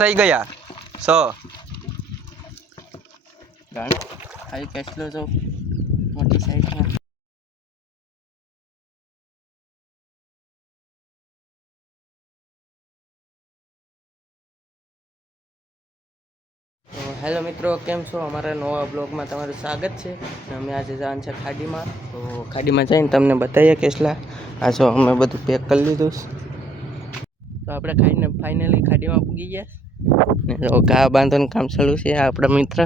થઈ ગયા 100 ગાણો આવી કેટલો તો મોટી સાઈઝમાં તો હેલો મિત્રો, કેમ છો? અમારા નવા બ્લોગમાં તમારું સ્વાગત છે. અમે આજે જવાનું છે ખાડીમાં. તો ખાડીમાં જઈને તમને બતાવીએ કેટલા આ જો અમે બધું પેક કરી લીધું. તો આપણે ખાઈને ફાઇનલી ખાડીમાં પૂગી ગયા ને ઘા બાંધવાનું કામ ચાલુ છે. આપણા મિત્ર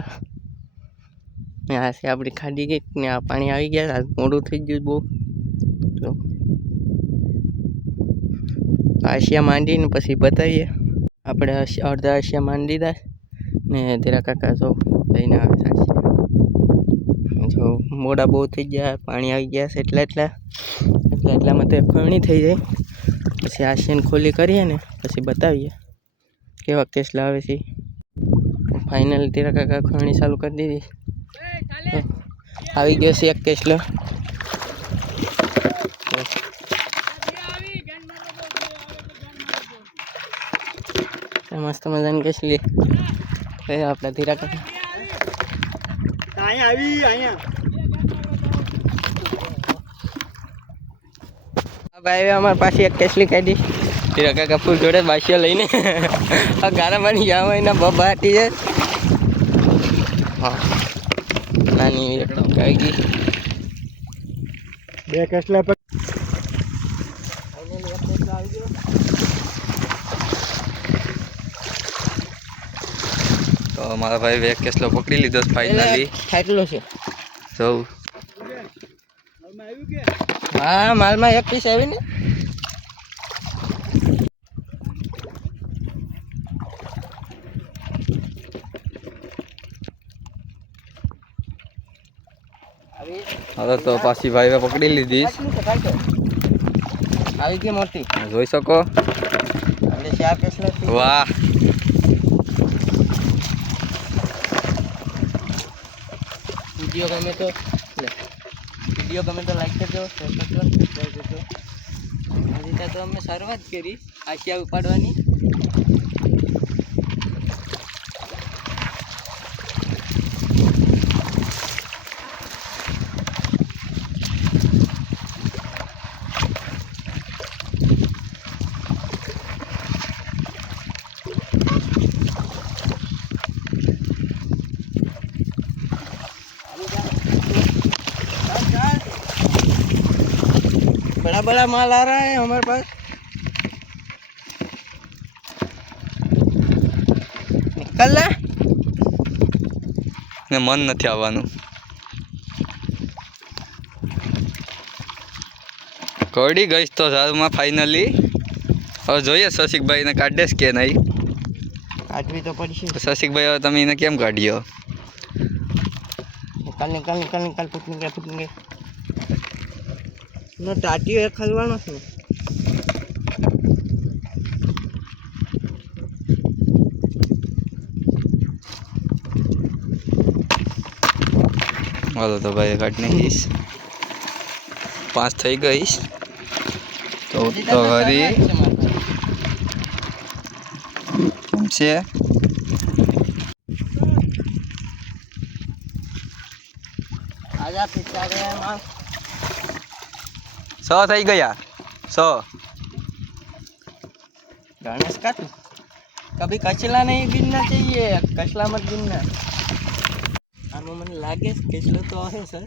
ને આ છે આપણી ખાડી ગઈ ને આ પાણી આવી ગયા. આજ મોડું થઈ ગયું બહુ. તો આશિયા માંડીને પછી બતાવીએ. આપણે અડધા આશિયા માંડી દીધા ને તેરા કાકા જો લઈને આવે છે. જો મોડા બહુ થઈ ગયા, પાણી આવી ગયા છે એટલામાં તો ખરણી થઈ જાય. પછી આશિયાને ખોલી કરીએ ને પછી બતાવીએ કેવા કેસલા આવે છે. ફાઇનલી તેરા કાકા ખરણી ચાલુ કરી દીધી. આવી ગયો છે એક કેસલો. મસ્ત મજાની કેસલી આપણા ધીરા કાકા ભાઈ અમારી પાસે એક કેસલી કાઢી. ધીરા કાકા ફૂલ જોડે બાસીઓ લઈને ગારા બની ગયા એના બબા હટી જાય. હા નાની કાઢી ગઈ બે કેસલા પર. તો મારા ભાઈ એક કેસલો પકડી લીધો ફાઇનલી. ખાટલો છે સૌ હા માલમાં એક પીસ આવી ને. હવે તો પાછી ભાઈ પકડી લીધી. આવી ગઈ મોટી, જોઈ શકો. આપણે 4 કેસલા. વાહ, વિડીયો ગમે તો લાઈક કરજો, શેર કરજો, સબસ્ક્રાઈબ કરજો. આજે તો અમે શરૂઆત કરી આશિયા ઉપાડવાની. बड़ा बड़ा माल आ रहा है हमारे पास. निकल ले ને મન નથી આવવાનું. કડી ગઈ તો ઝાડમાં ફાઇનલી. હવે જોઈએ શશિકભાઈને કાઢે કે નહીં. કાઢવી તો પડશે. શશિકભાઈ હવે તમે એને કેમ કાઢ્યો? निकल फूटेंगे. નો ટાટીઓ એક ખલવાનો છે. હાલો તો ભાઈ કાઢી નાખીશ. 5 થઈ ગઈશ તો ઘરી છે. આજા પીછા ગયા માલ 100 થઈ ગયા 100. गणेश का तू कभी कचला नहीं गिनना चाहिए, कचला मत गिनना. आनो मन लागे कचलो तो है सर.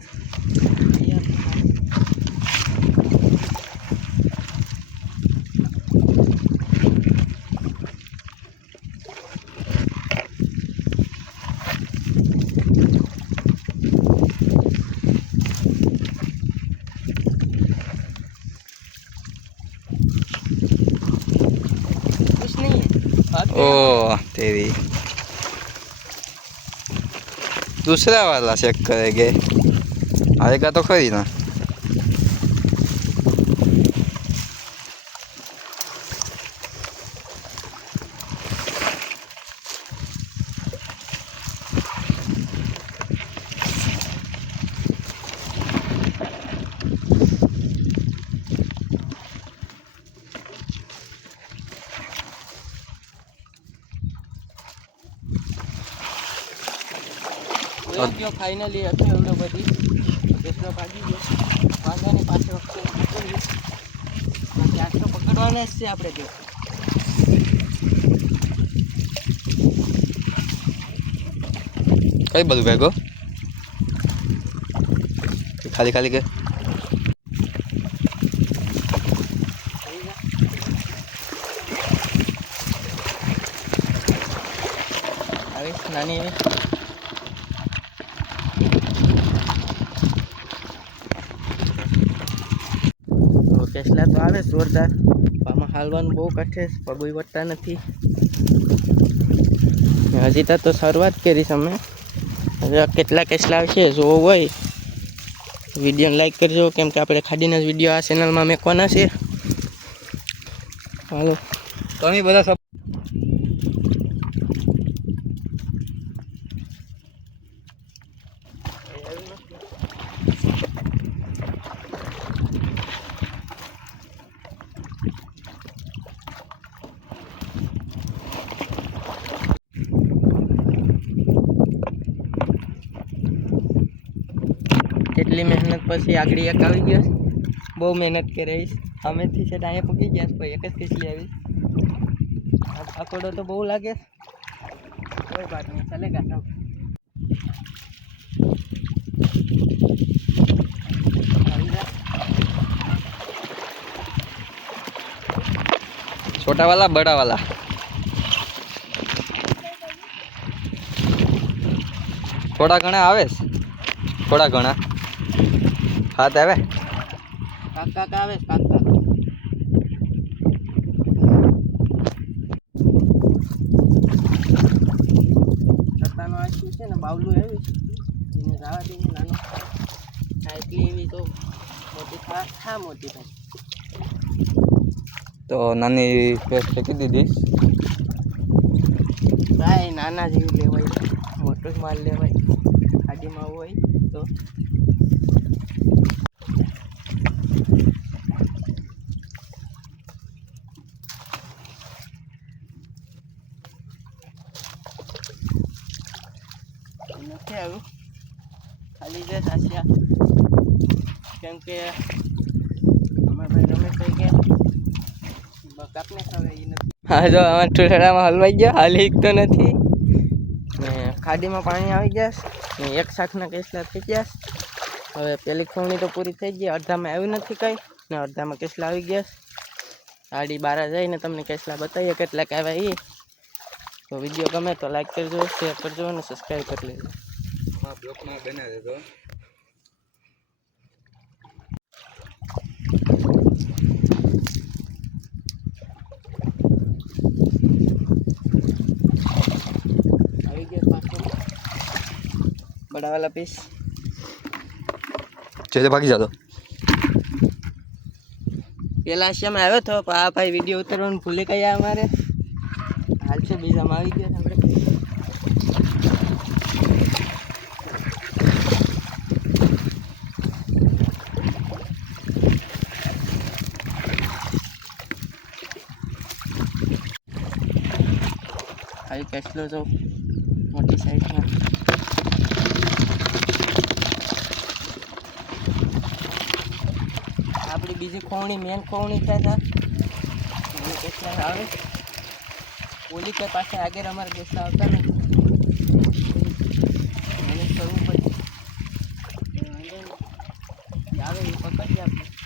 ओ तेरी दूसरा वाला चेक करेंगे. आएगा तो खरी ना. જો ફાઇનલી હતો એવડો બધી કેટલો ભાગી ગયો વાંધાની પાસે વખતે બાકી આજ તો પકડવાના જ છે આપણે જો કઈ બધું ભેગો ખાલી ખાલી કે આવીશ નાની એવી કેસલા તો આવે જોરદાર આમાં હાલવાનું બહુ કઠે પગુઈ વટતા નથી હજી તો શરૂઆત કરીશ અમે હવે કેટલા કેસલા આવશે જોવો હોય વિડીયોને લાઈક કરજો કેમ કે આપણે ખાડીના જ વિડીયો આ ચેનલમાં મેકવાના છે હાલો તમે બધા સબ એટલી મહેનત પછી આગળ એક આવી ગયો બહુ મહેનત કરીશ અમેથી છે અહીંયા પકી ગયા પછી એક જ કેસલી આવી આકોડો તો બહુ લાગે કોઈ વાત નહીં ચાલેગા સબ छोटा वाला बड़ा वाला थोड़ा घना आवे थोड़ा घना हाथ आवे કાકા આવે કાકા સત્તાનો આશુ છે ને બાવલું આવી એને જવા દઈને નાનો આ એટલી એવી તો મોટી ખા મોટી થાય तो नानी पेस्ट फेंकी दीदी કાંઈ નાના જેવું લેવાય મોટો જ માલ લેવાય ખાડીમાં હોય તો નથી આવ્યું ખાલી જ આશા કેમ કે અમારા ભાઈ રમેશ થઈ ગયા કાપને ખાવે એ નથી હા જો અમારા ઠુસડામાં હલવાઈ ગયા હાલી તો નથી ને ખાડીમાં પાણી આવી ગયા ને એક શાકના કેસલા થઈ ગયા હવે પેલી ખોવણી તો પૂરી થઈ ગઈ અડધામાં આવ્યું નથી કંઈ ને અડધામાં કેસલા આવી ગયા ગાડી બહાર જઈને તમને કેસલા બતાવીએ કેટલાક આવ્યા એ તો વિડીયો ગમે તો લાઈક કરજો શેર કરજો અને સબસ્ક્રાઈબ કરી લેજો બ્લોકમાં બના દેજો આવી ગયા પાછો બડા વાલા પીસ જैसे भागी जातो પેલા આશિયામાં આવ્યો હતો પણ આ ભાઈ વિડીયો ઉતારવાનું ભૂલી ગયા અમારે હાલ છે બીજામાં આવી ગયા આપણે આવી કેસલો તો મોટી સાઈઝમાં આપણી બીજી ખોવણી મેન ખોવણી થાય મને કેસલા આવે ઓલી કે પાસે આગળ અમારે કેસલા આવતા નથી મને કરવું પડે વાંધો નહીં આવે એ પકડીએ આપણે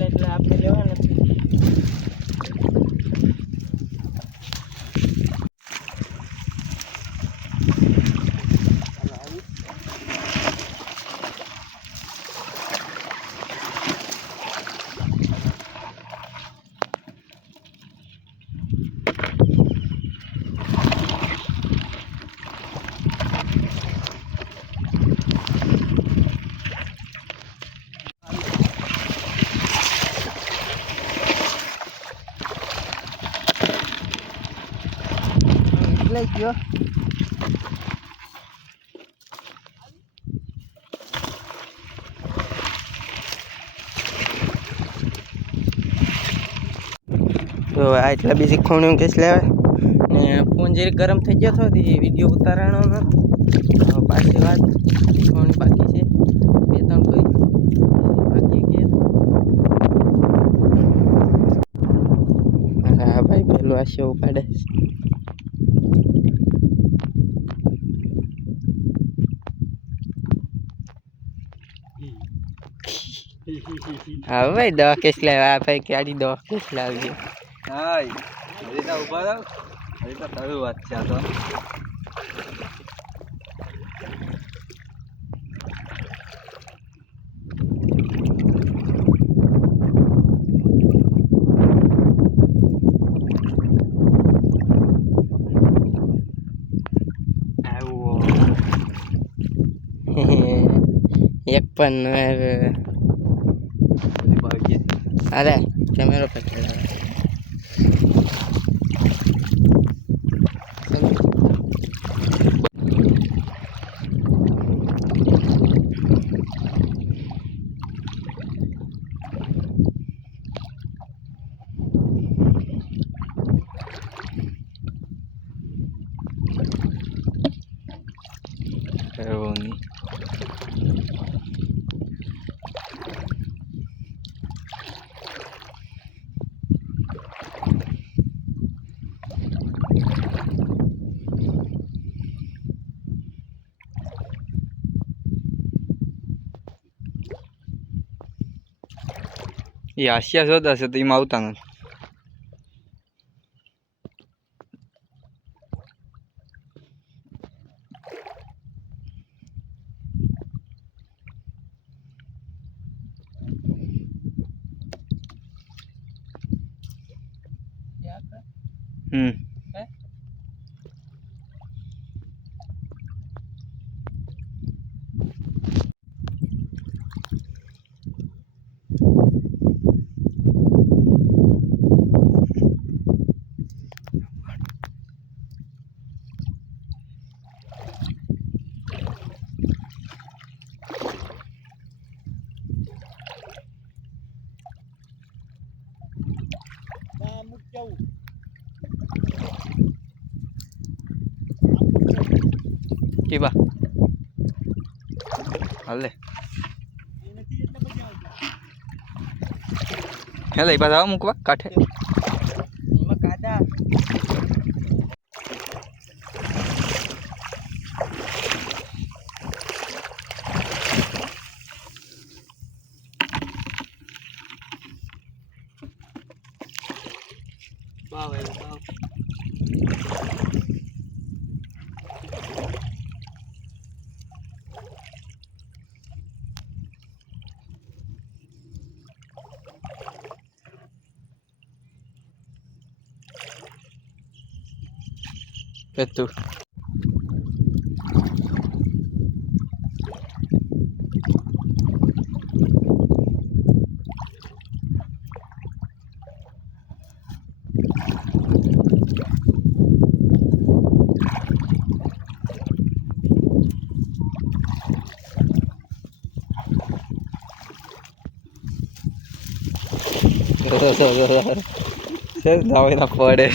એટલે આપણે લેવા નથી. લઈ ગયો તો આટલા બીજી ખૂણ્યું કેસ લેવા ને ફોન જરી ગરમ થઈ ગયો હતો વિડીયો ઉતારવાનો પાછી વાત ફોન બાકી છે 2-3 કોઈ બાકી ગયા. હા ભાઈ પેલું આ શો ઉપાડે હા ભાઈ 10 કેસ લાવ્યા ભાઈ ગાડી 10 કેસ લાવી હા હજી તો ઉભા રહો હજી તો શરૂઆત છે આ તો એક પણ અરે કેમેરો પકડ એવું નહીં એ આશિયા જોતા હશે તો એમાં આવતા નથી કે બા હાલે હેલે એ પાછા મૂકવા કાંઠે એમાં કાદા બાવ બાવ Betul. સર જાવે ના પડે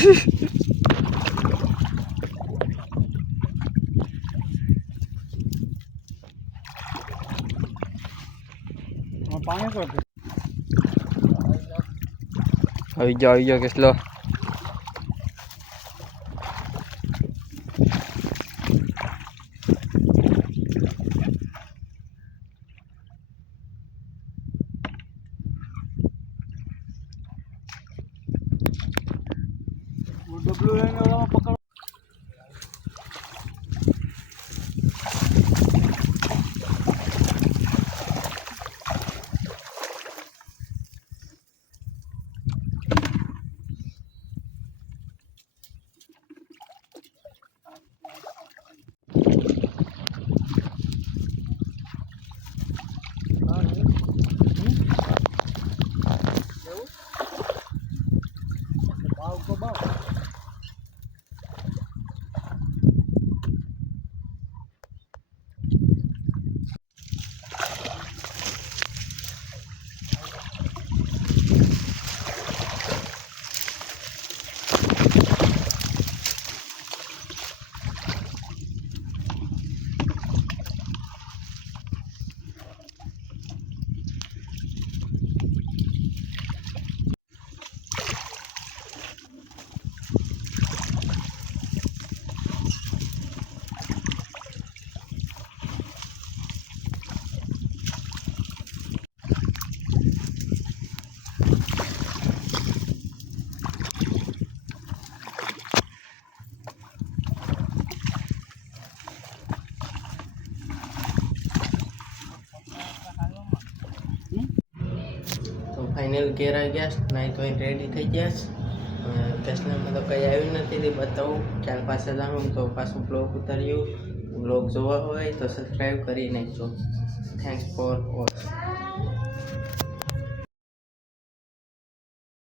આવી જાઓ કેટલો ફાઇનલ ઘેર આવી ગયા નાઈ તો રેડી થઈ ગયા ફેશનમાં તો કંઈ આવ્યું નથી તે બતાવું ચાલ પાછા જાઉં તો પાછું બ્લોગ ઉતાર્યું બ્લોગ જોવા હોય તો સબસ્ક્રાઈબ કરી નાખજો થેન્ક્સ ફોર વોચ